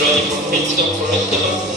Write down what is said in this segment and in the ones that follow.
ready for pit stop for Esteban.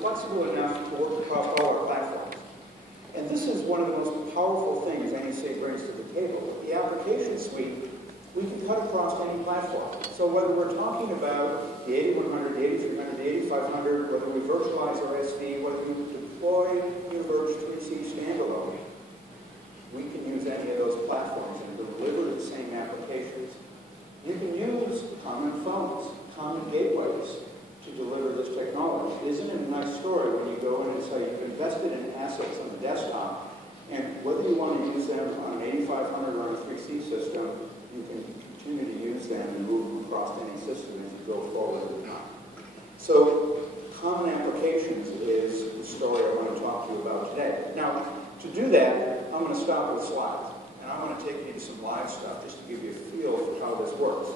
Flexible enough to work across all our platforms. And this is one of the most powerful things NEC brings to the table. With the application suite, we can cut across any platform. So whether we're talking about the 8100, the 8300, the 8500, whether we virtualize our SD, whether we deploy Univerge 3C standalone, we can use any of those platforms and deliver the same applications. You can use common phones, common gateways, to deliver this technology. Isn't it a nice story when you go in and say you've invested in assets on the desktop, and whether you want to use them on an 8500 or on a 3C system, you can continue to use them and move them across any system as you go forward in time. So common applications is the story I want to talk to you about today. Now, to do that, I'm going to stop with slides, and I want to take you to some live stuff just to give you a feel for how this works.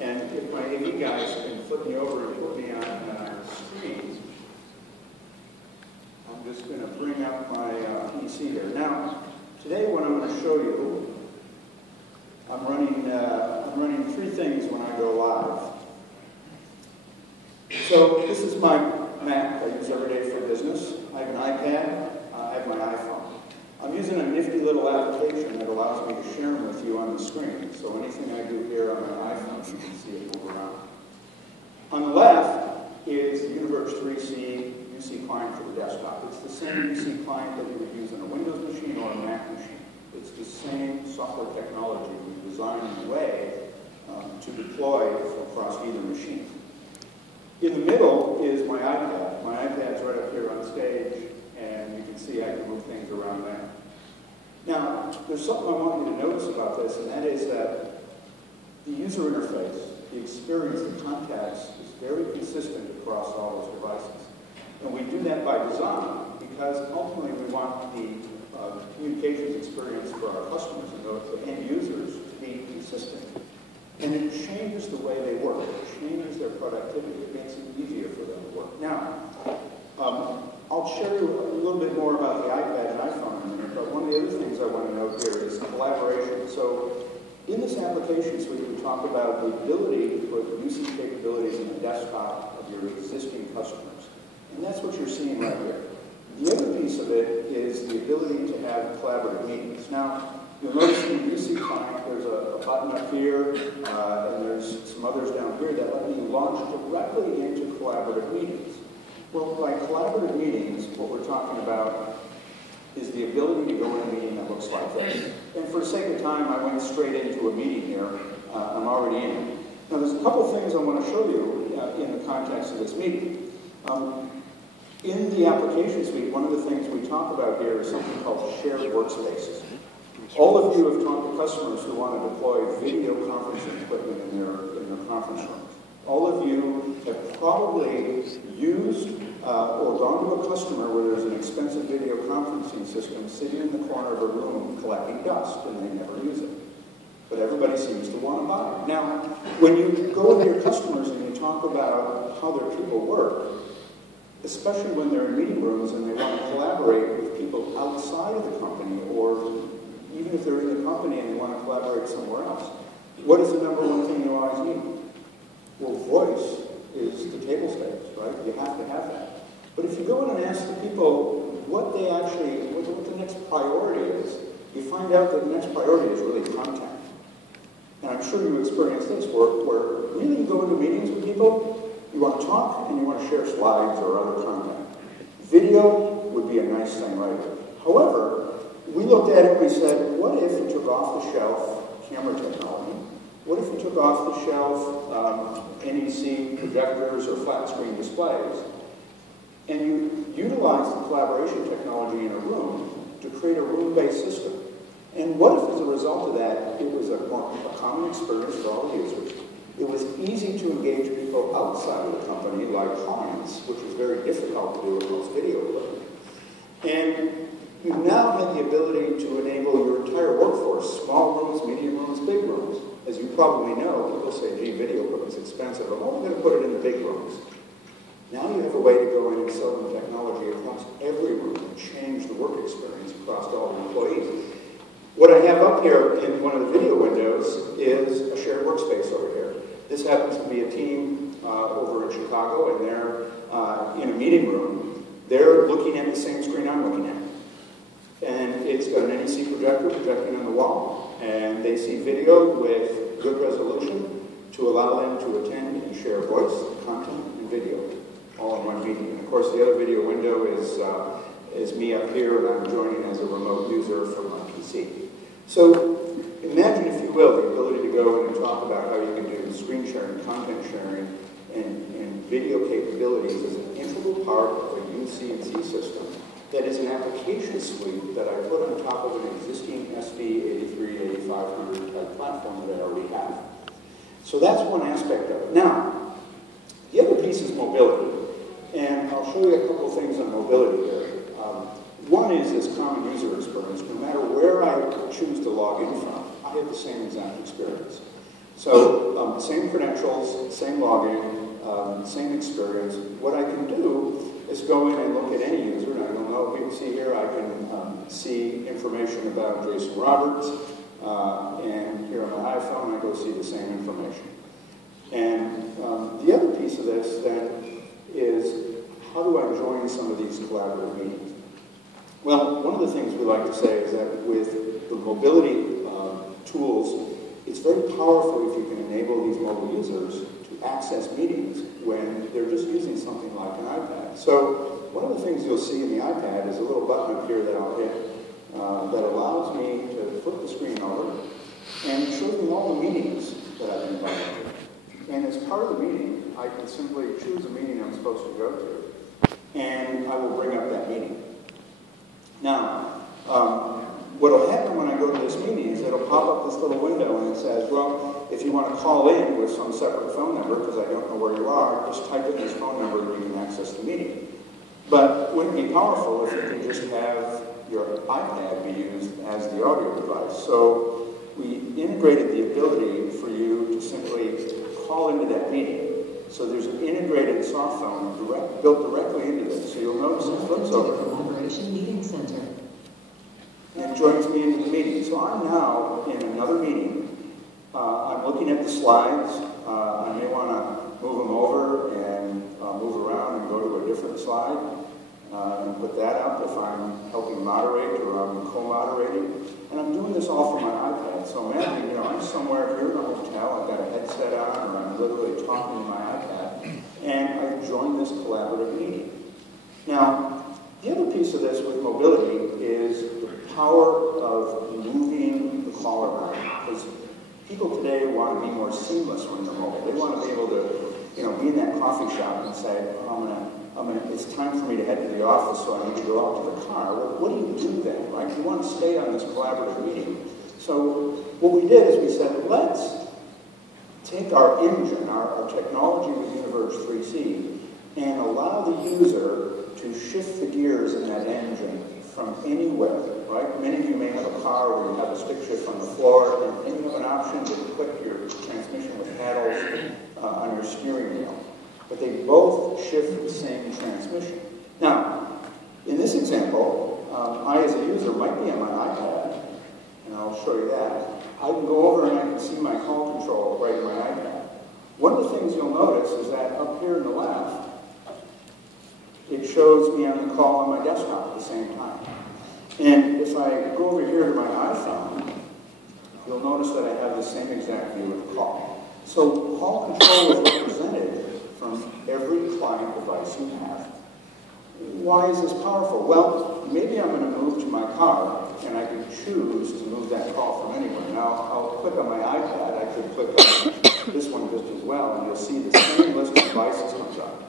And if my AV guys can flip me over and put me on screen, I'm just going to bring up my PC here. Now, today what I'm going to show you, I'm running three things when I go live. So this is my Mac I use every day for business. I have an iPad. I have my iPhone. I'm using a nifty little application that allows me to share them with you on the screen. So anything I do here on my iPhone, you can see it move around. On the left is the Univerge 3C UC client for the desktop. It's the same UC client that you would use on a Windows machine or a Mac machine. It's the same software technology we designed in a way to deploy across either machine. In the middle is my iPad. My iPad's right up here on stage, and you can see I can move things around there. Now, there's something I want you to notice about this, and that is that the user interface, the experience, the context is very consistent across all those devices. And we do that by design because ultimately we want the communications experience for our customers and the end users to be consistent. And it changes the way they work. It changes their productivity. It makes it easier for them to work. Now, I'll share you a little bit more about the iPad and iPhone in a minute, but one of the other things I want to note here is collaboration. So in this application suite, we talk about the ability to put usage capabilities in the desktop of your existing customers. And that's what you're seeing right here. The other piece of it is the ability to have collaborative meetings. Now, you'll notice in the UC client, there's a button up here, and there's some others down here that let me launch directly into collaborative meetings. Well, by collaborative meetings, what we're talking about is the ability to go in a meeting that looks like this. And for the sake of time, I went straight into a meeting here. I'm already in it. Now, there's a couple things I want to show you in the context of this meeting. In the application suite, one of the things we talk about here is something called shared workspaces. All of you have talked to customers who want to deploy video conferencing equipment in their conference room. All of you have probably used or gone to a customer where there's an expensive video conferencing system sitting in the corner of a room collecting dust, and they never use it. But everybody seems to want to buy it. Now, when you go to your customers and you talk about how their people work, especially when they're in meeting rooms and they want to collaborate with people outside of the company, or even if they're in the company and they want to collaborate somewhere else, what is the number one thing you always need? Well, voice is the table stakes, right? You have to have that. But if you go in and ask the people what the next priority is, you find out that the next priority is really content. And I'm sure you experienced this, where really you go into meetings with people, you want to talk and you want to share slides or other content. Video would be a nice thing right here. However, we looked at it and we said, what if you took off-the-shelf camera technology? What if you took off-the-shelf NEC projectors or flat-screen displays, and you utilized the collaboration technology in a room to create a room-based system? And what if, as a result of that, it was a common experience for all users? It was easy to engage people outside of the company, like clients, which was very difficult to do with most video equipment. And you now have the ability to enable your entire workforce, small rooms, medium rooms, big rooms. As you probably know, people say, gee, video equipment's expensive. I'm only going to put it in the big rooms. Now you have a way to go in and sell them technology across every room and change the work experience across all the employees. What I have up here in one of the video windows is a shared workspace over here. This happens to be a team over in Chicago, and they're in a meeting room. They're looking at the same screen I'm looking at. And it's got an NEC projector projecting on the wall. And they see video with good resolution to allow them to attend and share voice, content, and video all in one meeting. And of course, the other video window is me up here, and I'm joining as a remote user from my PC. So imagine, if you will, the ability to go in and talk about how you can do screen sharing, content sharing, and video capabilities as an integral part of a UC&C system that is an application suite that I put on top of an existing SV83, 8500 type platform that I already have. So that's one aspect of it. Now, the other piece is mobility. And I'll show you a couple of things on mobility here. One is this common user experience. No matter where I choose to log in from, I have the same exact experience. So same credentials, same login, same experience. What I can do is go in and look at any user. And I don't know if you can see here, I can see information about Jason Roberts. And here on my iPhone, I go see the same information. And the other piece of this then is, how do I join some of these collaborative meetings? Well, one of the things we like to say is that with the mobility tools, it's very powerful if you can enable these mobile users to access meetings when they're just using something like an iPad. So one of the things you'll see in the iPad is a little button up here that I'll hit that allows me to flip the screen over and show me all the meetings that I've been invited to. And as part of the meeting, I can simply choose a meeting I'm supposed to go to, and I will bring up that meeting. Now, what will happen when I go to this meeting is it'll pop up this little window and it says, well, if you want to call in with some separate phone number, because I don't know where you are, just type in this phone number and you can access the meeting. But wouldn't it be powerful if you could just have your iPad be used as the audio device? So we integrated the ability for you to simply call into that meeting. So there's an integrated soft phone built directly into this. So you'll notice it flips over. Collaboration Meeting Center. And it joins me into the meeting. So I'm now in another meeting. I'm looking at the slides. I may want to move them over and move around and go to a different slide and put that up if I'm helping moderate or I'm co-moderating. And I'm doing this all from my iPad. So imagine, I'm somewhere here in a hotel, I've got a headset on, or I'm literally talking to my iPad, and I join this collaborative meeting. Now, the other piece of this with mobility is the power of moving the call around. Because people today want to be more seamless when they're mobile. They want to be able to, be in that coffee shop and say, it's time for me to head to the office, so I need to go out to the car. Well, what do you do then, right? You want to stay on this collaborative meeting. So what we did is we said, let's take our engine, our technology with Univerge 3C, and allow the user to shift the gears in that engine from anywhere, right? Many of you may have a car where you have a stick shift on the floor, and you have an option to click your transmission with paddles on your steering wheel. But they both shift the same transmission. Now, in this example, I as a user might be on my iPad, and I'll show you that. I can go over and I can see my call control right in my iPad. One of the things you'll notice is that up here in the left, it shows me on the call on my desktop at the same time. And if I go over here to my iPhone, you'll notice that I have the same exact view of the call. So call control is represented from every client device you have. Why is this powerful? Well, maybe I'm going to move to my car, and I can choose to move that call from anywhere. Now, I'll click on my iPad. I could click on this one just as well, and you'll see the same list of devices comes up.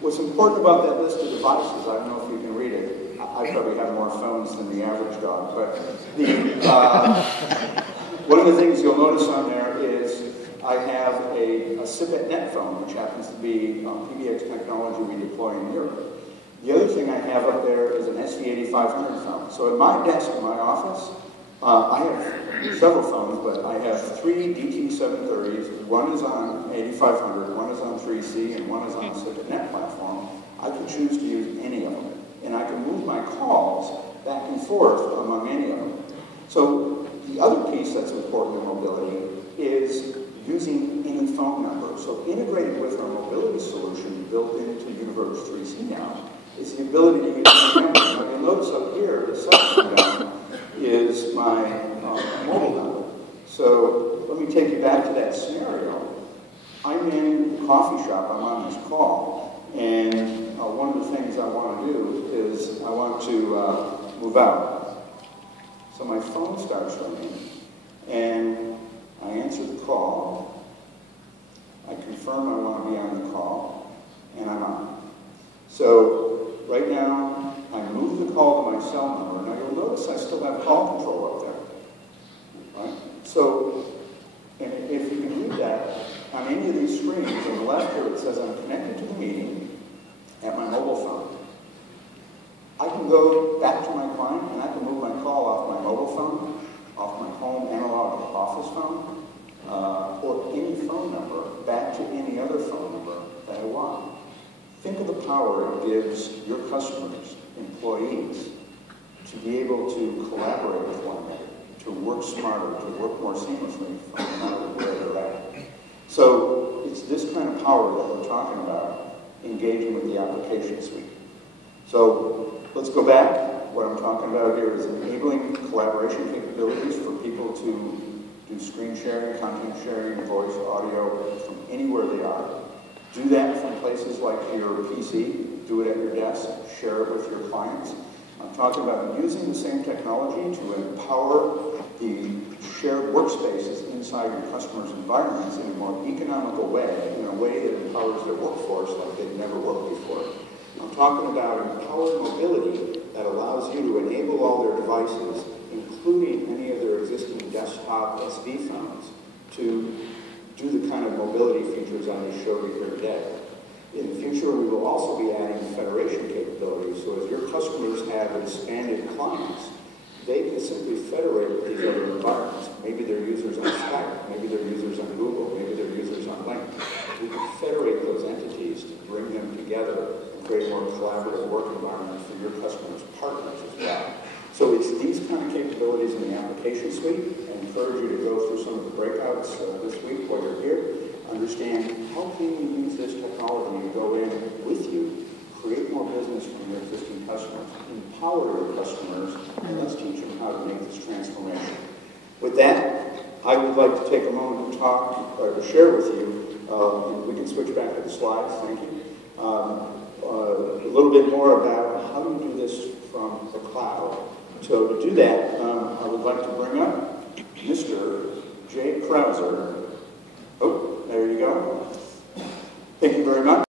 What's important about that list of devices, I don't know if you can read it. I probably have more phones than the average dog, but one of the things you'll notice on there is I have a SIP@NET phone, which happens to be PBX technology we deploy in Europe. The other thing I have up there is an SV8500 phone. So at my desk in my office, I have several phones, but I have 3 DT730s. One is on 8500, one is on 3C, and one is on SIP@NET platform. I can choose to use any of them. And I can move my calls back and forth among any of them. So the other piece that's important in mobility is using any phone number. So integrated with our mobility solution built into Univerge 3C now is the ability to use any number. Now you'll notice up here, the second down is my mobile number. So let me take you back to that scenario. I'm in the coffee shop, I'm on this call, and one of the things I want to do is I want to move out. So my phone starts ringing, and I answer the call, I confirm I want to be on the call, and I'm on. So right now, I move the call to my cell number. Now you'll notice I still have call control up there. Right? So, and if you can read that, on any of these screens, on the left here it says I'm connected to the meeting at my mobile phone. I can go back to my client and I can move my call off my mobile phone, off my home analog office phone, or any phone number back to any other phone number that I want. Think of the power it gives your customers, employees, to be able to collaborate with one another, to work smarter, to work more seamlessly from no matter where they're at. So it's this kind of power that we're talking about, engaging with the application suite. So let's go back. What I'm talking about here is enabling collaboration capabilities for people to do screen sharing, content sharing, voice, audio, from anywhere they are. Do that from places like your PC, do it at your desk, share it with your clients. I'm talking about using the same technology to empower the shared workspaces inside your customers' environments in a more economical way, in a way that empowers their workforce like they've never worked before. I'm talking about empowered mobility that allows you to enable all their devices, including any of their existing desktop SV phones, to do the kind of mobility features I just showed you here today. In the future, we will also be adding federation capabilities, so as your customers have expanded clients, they can simply federate with these other environments, Maybe they're users on Skype, maybe they're users on Google, maybe they're users on LinkedIn. We can federate those entities to bring them together and create a more collaborative work environment for your customers' partners as well. So it's these kind of capabilities in the application suite. I encourage you to go through some of the breakouts this week while you're here. Understand how can you use this technology to go in with you, create more business from your existing customers, empower your customers, and let's teach them how to make this transformation. With that, I would like to take a moment to talk or to share with you, and we can switch back to the slides, thank you, a little bit more about how you do this from the cloud. So to do that, I would like to bring up Mr. Jay Krauser. Oh, there you go. Thank you very much.